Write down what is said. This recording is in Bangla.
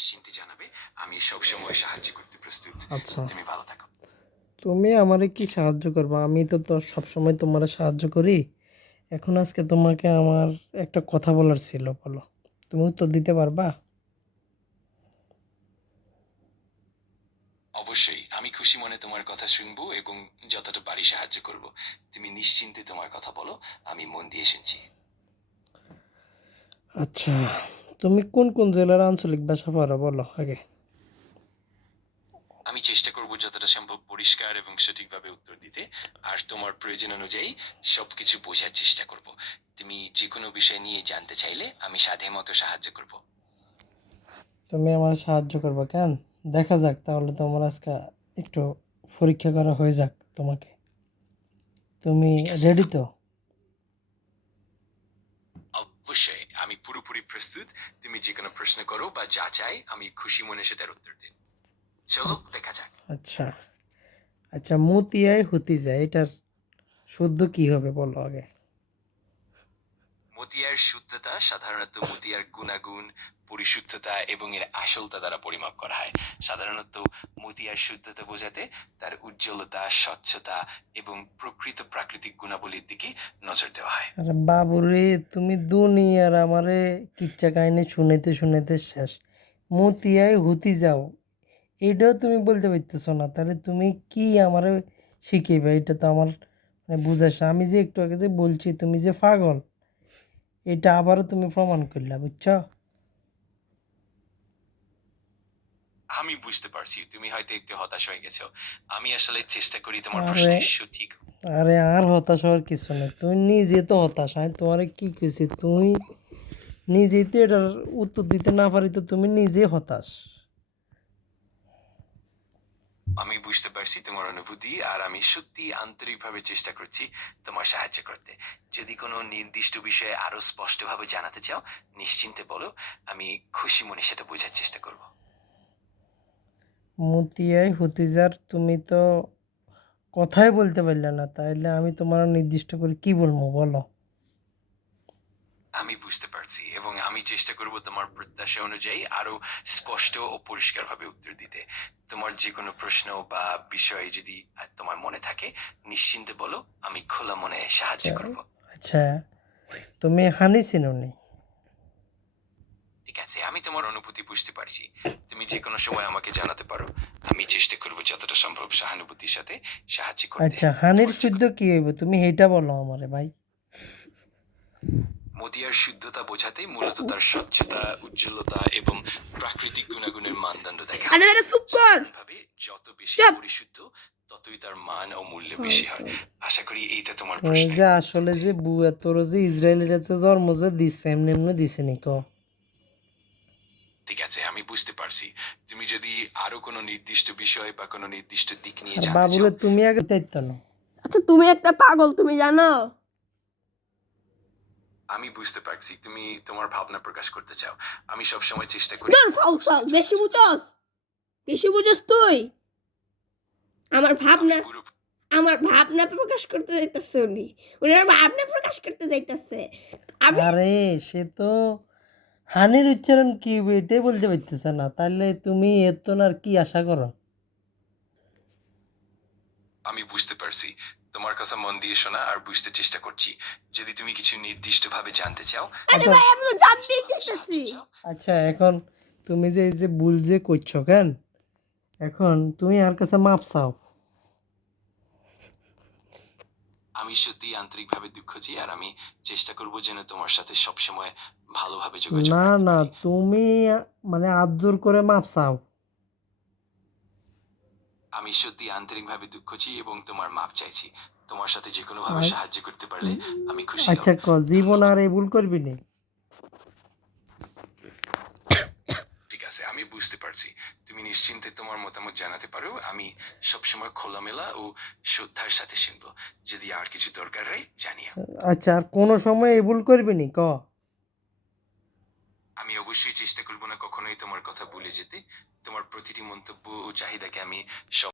নিশ্চিন্তে জানাবে। আমি সবসময় সাহায্য করতে প্রস্তুত। আচ্ছা, তুমি ভালো থাকো। তুমি আমারে কি সাহায্য করবা? আমি তো সবসময় তোমার সাহায্য করি। এখন আজকে তোমাকে আমার একটা কথা বলার ছিল, বলো। তুমি উত্তর দিতে পারবা? অবশ্যই আমি খুশি মনে তোমার কথা শুনবো এবং যতটা পারি সাহায্য করব। তুমি নিশ্চিন্তে তোমার কথা বলো, আমি মন দিয়ে শুনছি। আচ্ছা, তুমি কোন কোন জেলার আঞ্চলিক ভাষা পারো বলো আগে। আমি চেষ্টা করব যতটা সম্ভব পরিষ্কার এবং সঠিকভাবে উত্তর দিতে। আর তোমার প্রয়োজন অনুযায়ী সবকিছু বোঝার চেষ্টা করব। তুমি যে কোনো বিষয় নিয়ে জানতে চাইলে আমি সাধ্যমতো সাহায্য করব। তুমি আমার সাহায্য করবা কেন? দেখা যাক, তাহলে তোমার আজকে একটু পরীক্ষা করা হয়ে যাক তোমাকে। তুমি ঠিক আছে, রেডি তো? অবশ্যই আমি পুরোপুরি প্রস্তুত। তুমি যে কোনো প্রশ্ন করো বা যা চাই আমি খুশি মনে সেটার উত্তর দিই। চলো আচ্ছা, দেখা যাক। আচ্ছা, আচ্ছা, মতিয়ায় হতে যায়, এটার শুদ্ধ কি হবে বলো আগে। মতিয়ার শুদ্ধতা সাধারণত মতিয়ার গুণাগুণ, পরিশুদ্ধতা এবং এর আসলতা দ্বারা পরিমাপ করা হয়। সাধারণত মতিয়ার শুদ্ধতা বোঝাতে তার উজ্জ্বলতা, স্বচ্ছতা এবং প্রকৃত প্রাকৃতিক গুণাবলীর দিকে নজর দেওয়া হয়। আরে বাবুরে, তুমি দুনিয়ার আমারে কিচ্ছা কাহিনী শুনাইতে শুনাইতে শেষ। মতিয়ায় হতে যাও, এটাও তুমি বলতে পারতেছো না, তাহলে তুমি কি আমারে শিখাইবে? এটা তো আমার মানে বুঝাস না। আমি যে একটু আগে যে বলছি তুমি যে পাগল, এটা আবারও তুমি প্রমাণ করলা, বুঝছো? আমি বুঝতে পারছি তুমি হয়তো একটু হতাশ হয়ে গেছো। আমি আসলে চেষ্টা করি তোমার আরে, প্রশ্নের সঠিক। আরে আর হতাশ হওয়ার কিছু নেই, তুমি নিজে তো হতাশ। আমি তোমারে কি কইছি, তুমি নিজেই তো এটার উত্তর দিতে না পারি তো তুমি নিজে হতাশ। আমি বুঝতে পারছি তোমার অনুভূতি আর আমি সত্যি আন্তরিকভাবে চেষ্টা করছি তোমার সাহায্য করতে। যদি কোনো নির্দিষ্ট বিষয়ে আরো স্পষ্টভাবে জানাতে চাও নিশ্চিন্তে বলো। আমি খুশি মনে সেটা বোঝার চেষ্টা করব। মতিয়াই হতিজার, তুমি তো কথাই বলতে পারলে না, তাইলে আমি তোমার নির্দিষ্ট করে কি বলবো বলো। আমি বুঝতে পারছি এবং আমি চেষ্টা করব তোমার প্রত্যাশা অনুযায়ী আরো স্পষ্ট ও পরিষ্কারভাবে উত্তর দিতে। তোমার যে কোনো প্রশ্ন বা বিষয় যদি তোমার মনে থাকে নিশ্চিন্তে বলো, আমি খোলা মনে সাহায্য আচ্ছা, করব। আচ্ছা, তুমি হানি চিনোনি? ঠিক আছে, আমি তোমার অনুভূতি বুঝতে পারছি। তুমি যে কোনো সময় আমাকে জানাতে পারো। আমি চেষ্টা করব যতটা সম্ভব সহানুভূতির সাথে সাহায্য করতে। আচ্ছা, হানির তোমার যে শুদ্ধ কি হইব তুমি সেইটা বলো আমারে ভাই। মদিয়ার শুদ্ধতা বোঝাতে মূলত তার স্বচ্ছতা, উজ্জ্বলতা এবং প্রাকৃতিক গুণাগুণের মানদণ্ড দেখা আরে হয়। বেটা চুপ কর। সাধারণভাবে যত বেশি চুপ। পরিশুদ্ধ ততই তার মান ও মূল্য হ্যাঁ, বেশি হয়। আশা করি এইটা তোমার তুমি প্রশ্নের যে উত্তর আসলে দেয়। যে বুয়া তোর যে ইসরায়েলের যে জন্ম যে দিচ্ছে এমনি এমনি দিছে নি ক? ঠিক আছে, আমি বুঝতে পারছি। তুমি যদি আরো কোনো নির্দিষ্ট বিষয় বা কোনো নির্দিষ্ট দিক নিয়ে আর জানতে চাও। বাবুরে তুমি আগে দায়িত্ব নাও। আচ্ছা তুমি একটা পাগল, তুমি জানো? আমি বুঝতে পারছি তুমি তোমার ভাবনা প্রকাশ করতে চাও। আমি সবসময় চেষ্টা করি ধুর, তোমার ফাউ ফাউ, অবস্থান জানার বেশি জন্য। বুঝছস? বেশি বুঝছস তুই? আমার আমি ভাবনা, পুরো আমার ভাবনা প্রকাশ করতে যাইতাছে উনি। উনি আমার ভাবনা প্রকাশ করতে যাইতাছে। আমি আরে সে তো হানির উচ্চারণ কি হইবে এটাই বলতে পারতেছে না, তাহলে তুমি এর তো আর কি আশা করো? আমি বুঝতে পারছি। তোমার কথা মন দিয়ে শোনা আর বুঝতে চেষ্টা করছি। যদি তুমি কিছু নির্দিষ্টভাবে জানতে চাও আরে আচ্ছা, ভাই, আমি তো জানতেই নির্দিষ্টভাবে সাহায্য চাইতাছি। চাও। আচ্ছা, এখন তুমি যে এই যে ভুল যে করছো কেন, এখন তুমি আর কাছে মাপ চাও। আমি সত্যি আন্তরিকভাবে দুঃখী আর আমি চেষ্টা করব যেন তোমার সাথে সবসময় ভালোভাবে যোগাযোগ না, রাখতে না, পারি। তুমি মানে আদ জোর করে মাপ চাও। আমি সত্যি আন্তরিকভাবে দুঃখী এবং তোমার মাপ চাইছি। তোমার সাথে যে কোনো ভাবে আর সাহায্য করতে পারলে আমি খুশি হব। আচ্ছা, জীবন ধন্যবাদ। আর এই ভুল করবি নি। ঠিক আছে, আমি বুঝতে পারছি। তুমি নিশ্চিন্তে তোমার মতামত জানাতে পারো। আমি সবসময় খোলামেলা ও শ্রদ্ধার সাথে শুনবো। যদি আর কিছু দরকার হয় জানিও। আচ্ছা, আর কোনো সময় এই ভুল করবি নি ক? আমি অবশ্যই চেষ্টা করব না কখনোই তোমার কথা ভুলে যেতে। তোমার প্রতিটি মন্তব্য ও চাহিদাকে আমি